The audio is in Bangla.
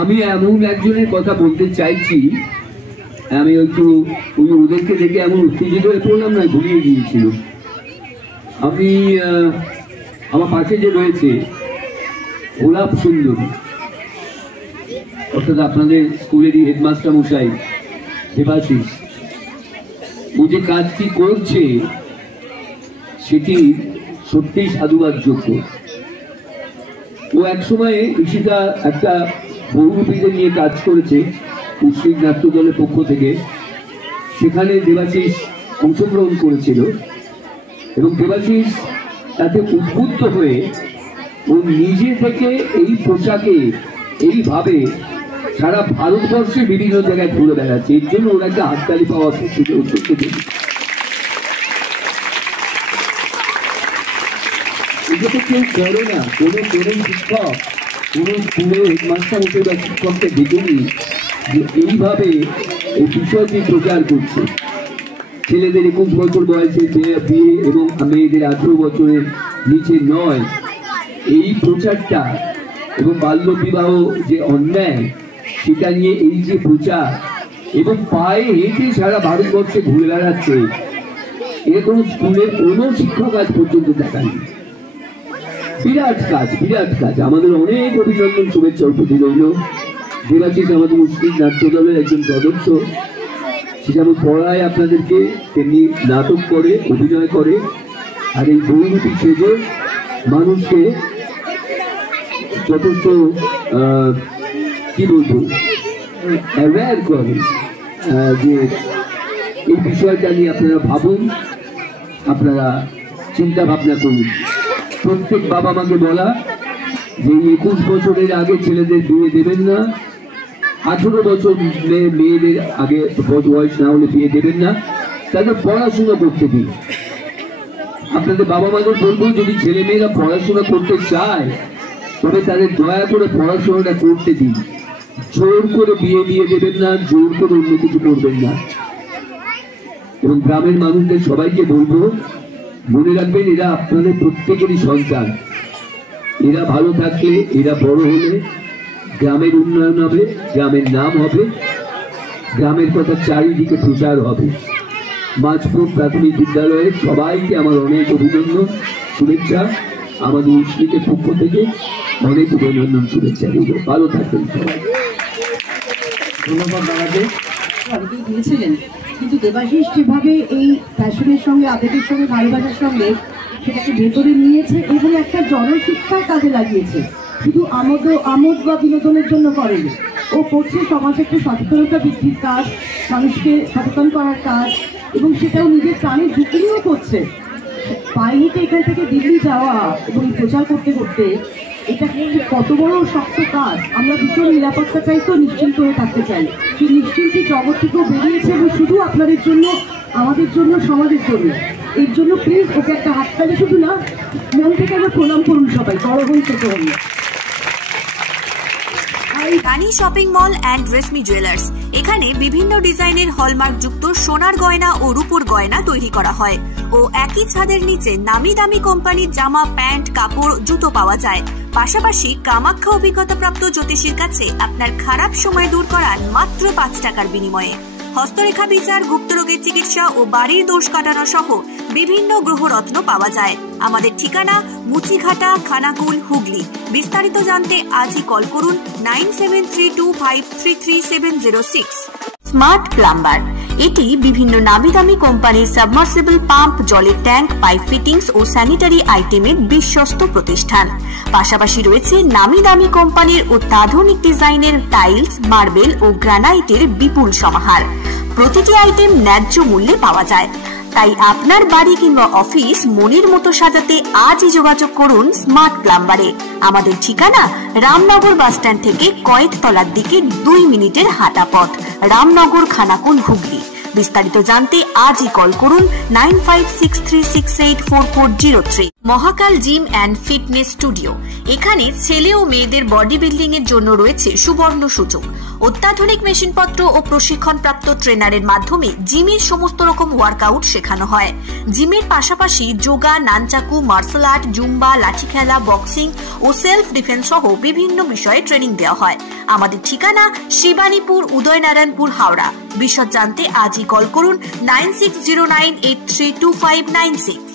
আমি এমন একজনের কথা বলতে চাইছি, আমি একটু ওই ওদেরকে দেখে এমন উত্তেজিত হয়ে পড়লাম না, ঘুরিয়ে গিয়েছিল। আমি আমার পাশে যে রয়েছে গোলাপ সুন্দরী, অর্থাৎ আপনাদের স্কুলেরই হেডমাস্টার মশাই দেবাশিস, ও যে কাজটি করছে সেটি সত্যিই সাধুবাদযোগ্য। ও একসময় ঈশিতা একটা বহুরূপীদের নিয়ে কাজ করেছে মুসলিম নাট্য দলের পক্ষ থেকে, সেখানে দেবাশিস অংশগ্রহণ করেছিল এবং দেবাশিস তাতে উদ্বুদ্ধ হয়ে ও নিজে থেকে এই পোশাকে এইভাবে সারা ভারতবর্ষে বিভিন্ন জায়গায় ঘুরে বেড়াচ্ছে। এর জন্য ওরা একটা হাততালি পাওয়া অত্যন্ত বেশি। এটা তো কেউ করে না, কোনো শিক্ষক, কোনো স্কুলের হেডমাস্টার উঠে বা শিক্ষককে দেখেনি যে এইভাবে এই বিষয়টি প্রচার করছে। ছেলেদের 21 বছর বয়সে বিয়ে এবং মেয়েদের 18 বছরের নিচে নয়, এই প্রচারটা এবং বাল্য বিবাহ যে অন্যায় সেটা নিয়ে এই যে প্রচার এবং পায়ে হেঁটে সারা ভারতবর্ষে ঘুরে বেড়াচ্ছে, এর কোনো স্কুলের কোনো শিক্ষক আজ পর্যন্ত দেখায়নি। বিরাট কাজ, বিরাট কাজ। আমাদের অনেক অভিনন্দন, শুভেচ্ছা প্রতি রইল। দেবাশিস আমাদের মুসলিম নাট্য দলের একজন সদস্য, সে যেমন পড়ায় আপনাদেরকে, তেমনি নাটক করে, অভিনয় করে, আর এই বহুরূপী সেজে মানুষকে যথেষ্ট কি বলবো অ্যাওয়্যার করে যে এই বিষয়টা নিয়ে আপনারা ভাবুন, আপনারা চিন্তা ভাবনা করুন। প্রত্যেক বাবা মাকে বলা যে 21 বছরের আগে ছেলেদের বিয়ে দেবেন না, 18 বছর মেয়েদের আগে বয়স না হলে বিয়ে দেবেন না, তাদের পড়াশোনা করতে দিন। আপনাদের বাবা মাদের বলবো, যদি ছেলে মেয়েরা পড়াশোনা করতে চায় তবে তাদের দয়া করে পড়াশোনাটা করতে দিন। জোর করে বিয়ে দেবেন না, জোর করে অন্য কিছু করবেন না। এবং গ্রামের মানুষদের সবাইকে বলবো, মনে রাখবেন এরা আপনাদের প্রত্যেকেরই সন্তান। এরা ভালো থাকলে, এরা বড় হলে গ্রামের উন্নয়ন হবে, গ্রামের নাম হবে, গ্রামের কথা চারিদিকে প্রচার হবে। মাঝপুর প্রাথমিক বিদ্যালয়ের সবাইকে আমার অনেক অভিনন্দন, শুভেচ্ছা। আমাদের মুসলিমের পক্ষ থেকে অনেক অভিনন্দন, শুভেচ্ছা দিল। ভালো থাকবেন সবাই। ধন্যবাদ দাদাকে। অনেকেই দিয়েছিলেন, কিন্তু দেবাশিস যেভাবে এই ফ্যাশনের সঙ্গে, আবেগের সঙ্গে, ভালোবাসার সঙ্গে সেটাকে ভেতরে নিয়েছে এবং একটা জনশিক্ষার কাজে লাগিয়েছে। শুধু আমোদ বা বিনোদনের জন্য করেনি, ও করছে সমাজে একটা সচেতনতা বৃদ্ধির কাজ, মানুষকে সচেতন করার কাজ, এবং সেটাও নিজের প্রাণের ঝুঁকি নিয়েও করছে। পায়ে হেঁটে এখান থেকে দিল্লি যাওয়া এবং প্রচার করতে করতে, এটা কত বড় শক্ত কাজ। আমরা ভীষণ নিরাপত্তা চাই, তো নিশ্চিন্ত হয়ে থাকতে চাই। সেই নিশ্চিন্তের জগৎ থেকেও বেরিয়েছে এবং শুধু আপনাদের জন্য, আমাদের জন্য, সমাজের জন্য। এর জন্য প্লিজ ওকে একটা হাততালি, শুধু না, মন থেকে একবার প্রণাম করুন সবাই, বড় হন, ছোট হন। Rani shopping mall and Reshmi Jewellers, এখানে বিভিন্ন ডিজাইনের হলমার্ক যুক্ত সোনার গয়না ও রূপোর গয়না তৈরি করা হয় ও একই ছাদের নিচে নামি দামি কোম্পানির জামা, প্যান্ট, কাপড়, জুতো পাওয়া যায়। পাশাপাশি কামাখ্যা অভিজ্ঞতাপ্রাপ্ত জ্যোতিষীর কাছে আপনার খারাপ সময় দূর করান মাত্র 5 টাকার বিনিময়ে। হস্তরেখা বিচার, গুপ্তরোগের চিকিৎসা ও বাড়ির দোষ কাটানো সহ বিভিন্ন গ্রহরত্ন পাওয়া যায়। আমাদের ঠিকানা মুচিঘাটা, খানাকুল, হুগলি। বিস্তারিত জানতে আজই কল করুন 9732533706। স্মার্ট প্লাম্বার, এটি বিভিন্ন নামি দামি কোম্পানির সাবমার্সিবল পাম্প, জলের ট্যাঙ্ক, পাইপ ফিটিংস ও স্যানিটারি আইটেমের বিশ্বস্ত প্রতিষ্ঠান। পাশাপাশি রয়েছে নামি দামি কোম্পানির অত্যাধুনিক ডিজাইনের টাইলস, মার্বেল ও গ্রানাইটের বিপুল সমাহার। প্রতিটি আইটেম ন্যায্য মূল্যে পাওয়া যায়। তাই আপনার বাড়ি কিংবা অফিস মনের মতো সাজাতে আজই যোগাযোগ করুন স্মার্ট প্লাম্বারে। আমাদের ঠিকানা রামনগর বাসস্ট্যান্ড থেকে কয়েকতলার দিকে 2 মিনিটের হাঁটা পথ, রামনগর, খানাকুল, হুগলি। বিস্তারিত জানতে আজই কল করুন 9563684403। মহাকাল জিম অ্যান্ড ফিটনেস স্টুডিও, এখানে ছেলে ও মেয়েদের বডি বিল্ডিং এর জন্য রয়েছে সুবর্ণ সুযোগ। অত্যাধুনিক মেশিনপত্র ও প্রশিক্ষণপ্রাপ্ত ট্রেনারের মাধ্যমে জিমের সমস্ত রকম ওয়ার্কআউট শেখানো হয়। জিমের পাশাপাশি yoga, nunchaku, martial art, zumba, লাঠি খেলা, বক্সিং ও সেলফ ডিফেন্স সহ বিভিন্ন বিষয়ে ট্রেনিং দেওয়া হয়। আমাদের ঠিকানা শিবানীপুর, উদয়নারায়ণপুর, হাওড়া। বিশদ জানতে আজই কল করুন 9609832596।